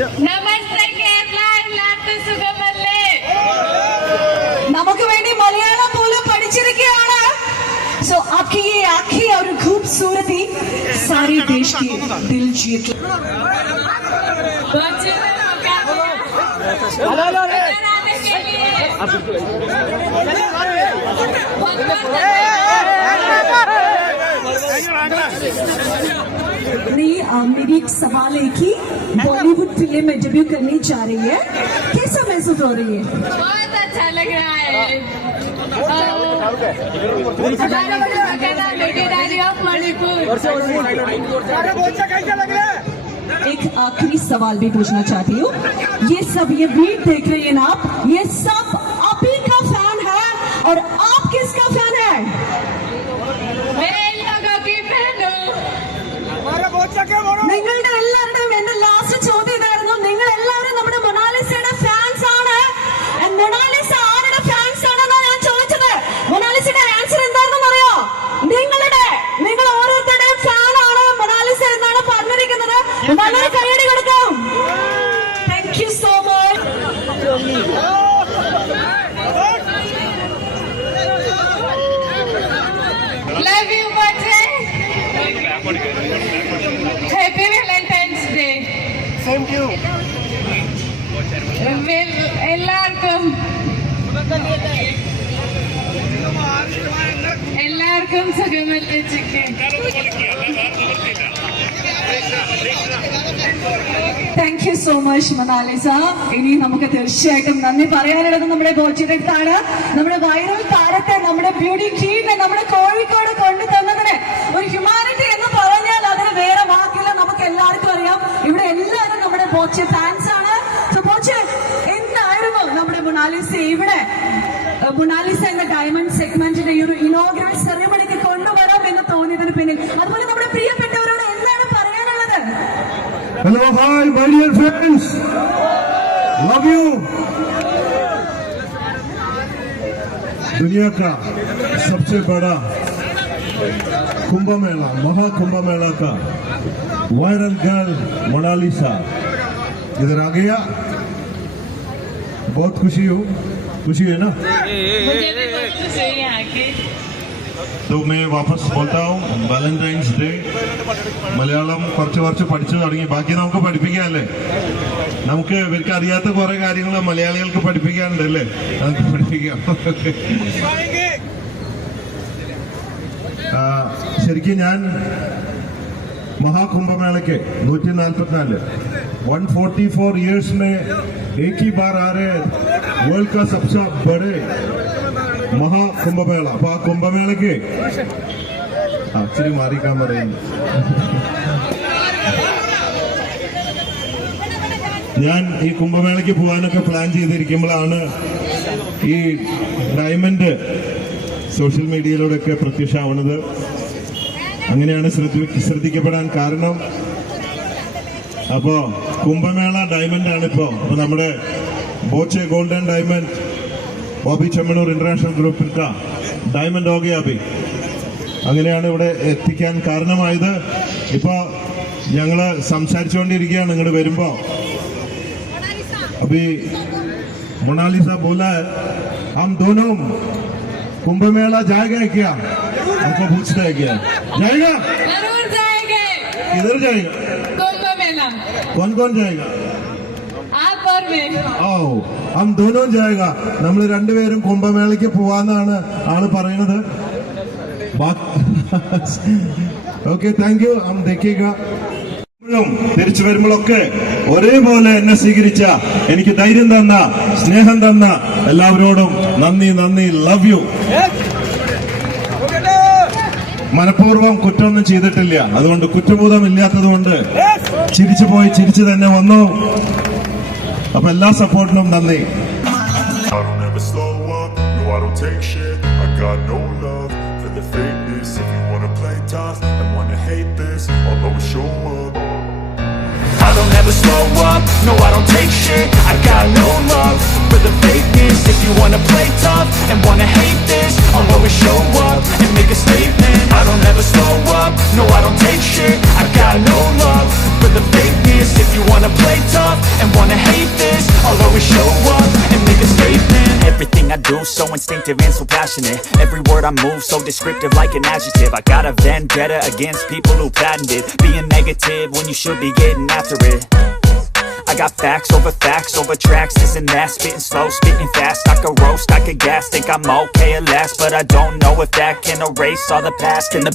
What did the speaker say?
നമസ്തേ കേരള, എല്ലാവർക്കും സുഖമല്ലേ? നമുക്ക് വേണ്ടി മലയാളം പോലും പഠിച്ചിരിക്കുകയാണ്. सो आपकी ये आंखें और खूबसूरती सारे देश की दिल जीत मेरी एक सवाल है कि बॉलीवुड फिल्म में डेब्यू करने जा रही है, कैसा महसूस हो रही है? बहुत अच्छा लग रहा है। एक आखिरी सवाल भी पूछना चाहती हूँ। ये सब ये वीडियो देख रहे हैं ना आप, ये सब आप ही का फैन है और आप किसका फैन है? मैं इन लोगों की फैन हूँ। നിങ്ങളുടെ എല്ലാവരുടെയും എന്റെ ലാസ്റ്റ് ചോദ്യം ഇതായിരുന്നു. നിങ്ങൾ എല്ലാവരും നമ്മുടെ മൊണാലിസയുടെ ഫാൻസ് ആണ്. മൊണാലിസ ആരുടെ ഫാൻസ് ആണെന്നാണ് ഞാൻ ചോദിച്ചത്. മൊണാലിസയുടെ ആൻസർ എന്താണെന്ന് അറിയോ? നിങ്ങൾ ഓരോരുത്തരുടെയും ഫാൻ ആണ് മൊണാലിസ എന്നാണ് പറഞ്ഞിരിക്കുന്നത്. വളരെ കൈയടി കൊടുക്കാം. Thank you so much. Love you, Batre. Happy Valentine's Day. Same to you. എല്ലാവർക്കും സുഖമല്ലേ chicken? Thank you so much Mona Lisa. ഇനി നമുക്ക് തീർച്ചയായിട്ടും നന്ദി പറയാനുള്ളത് നമ്മുടെ ബോച്ചിയുടെ അടുത്താണ്. നമ്മുടെ വൈറൽ താരത്തെ, നമ്മുടെ ബ്യൂട്ടി ക്വീനെ നമ്മുടെ കോഴിക്കോട് കൊണ്ടു തന്നതിന് ഒരു ഹ്യൂമാനിറ്റി എന്ന് പറഞ്ഞാൽ അതിന് വേറെ വാക്കില്ല. നമുക്ക് എല്ലാവർക്കും അറിയാം, ഇവിടെ എല്ലാവരും നമ്മുടെ ബോച്ചെ ഫാൻസ് ആണ്. സോ ബോച്ചെ, എന്തായിരുന്നു നമ്മുടെ മൊണാലിസ ഇവിടെ മൊണാലിസ എന്ന ഡയമണ്ട് സെഗ്മെന്റിന്റെ ഈ ഒരു ഇനോഗ്രൽ സെറിമണിക്ക് കൊണ്ടുവരാം എന്ന് തോന്നിയതിന് പിന്നിൽ, അതുപോലെ നമ്മുടെ പ്രിയപ്പെട്ടവരോട് എന്താണ് പറയാനുള്ളത്? Hello, hi, my dear friends. Love you. दुनिया का सबसे बड़ा कुंभ मेला, महाकुंभ मेला का वायरल गर्ल मोनालिसा इधर आ गया. बहुत खुशी है ना? मुझे भी बहुत खुशी है आके. तो मैं वापस बोलता हूँ, വാലന്റൈൻസ് ഡേ മലയാളം കുറച്ച് പഠിച്ചു തുടങ്ങി. ബാക്കി നമുക്ക് പഠിപ്പിക്കാനല്ലേ? നമുക്ക് ഇവർക്ക് അറിയാത്ത കുറെ കാര്യങ്ങൾ മലയാളികൾക്ക് പഠിപ്പിക്കാനുണ്ട് അല്ലേ? നമുക്ക് പഠിപ്പിക്കാം. ശരിക്കും ഞാൻ महाकुंभ मेले के 144 ईयर्स में एक ही बार आ रहे वर्ल्ड का सबसे बड़े महाकुंभ मेला. अब कुंभ मेले के मारी काम ഞാൻ ഈ കുംഭമേളയ്ക്ക് പോകാനൊക്കെ പ്ലാൻ ചെയ്തിരിക്കുമ്പോഴാണ് ഈ ഡയമണ്ട് സോഷ്യൽ മീഡിയയിലൂടെയൊക്കെ പ്രത്യക്ഷമാവുന്നത്. അങ്ങനെയാണ് ശ്രദ്ധിക്കപ്പെടാൻ കാരണം. അപ്പോ കുംഭമേള ഡയമണ്ട് ആണ് ഇപ്പോ. അപ്പൊ നമ്മുടെ Boche golden diamond Bobby Chemmanur international ഗ്രൂപ്പിൽ ഡയമണ്ട് ഓകെ അഭി അങ്ങനെയാണ് ഇവിടെ എത്തിക്കാൻ കാരണമായത്. ഇപ്പൊ ഞങ്ങള് സംസാരിച്ചുകൊണ്ടിരിക്കുകയാണ് ഇങ്ങോട്ട് വരുമ്പോ. अभी मोनालिसा बोला है हम दोनों कुंभ मेला जाएगा क्या? हमको पूछता है क्या जाएगा? जरूर जाएंगे. किधर जाएगा? कुंभ मेला. कौन कौन जाएगा? आप और मैं. आओ हम दोनों जाएगा. നമ്മൾ രണ്ടുപേരും കുംഭമേളയ്ക്ക് പോവാന്നാണ് ആള് പറയുന്നത്. Okay, thank you. हम देखिएगा. തിരിച്ചു വരുമ്പോഴൊക്കെ ഒരേപോലെ എന്നെ സ്വീകരിച്ച, എനിക്ക് ധൈര്യം തന്ന, സ്നേഹം തന്ന എല്ലാവരോടും നന്ദി. Love you. മനഃപൂർവ്വം കുറ്റമൊന്നും ചെയ്തിട്ടില്ല. അതുകൊണ്ട് കുറ്റബോധം ഇല്ലാത്തത് കൊണ്ട് ചിരിച്ചു തന്നെ വന്നു. അപ്പൊ എല്ലാ സപ്പോർട്ടിനും നന്ദി. I don't ever slow up, no I don't take shit. I got no love for the fakeness. If you wanna play tough and wanna hate this, I'll always show up and make a statement. I don't ever slow up, no I don't take shit. I got no love for the fakeness. If you wanna play tough wanna hate this, I'll always show up and make a statement. Everything I do so instinctive and so passionate. Every word I move so descriptive like an adjective. I got a vendetta against people who patented being negative when you should be getting after it. I got facts over tracks, this and that. Spitting slow, spitting fast, I could roast, I could gas. Think I'm okay at last, but I don't know if that can erase all the past and the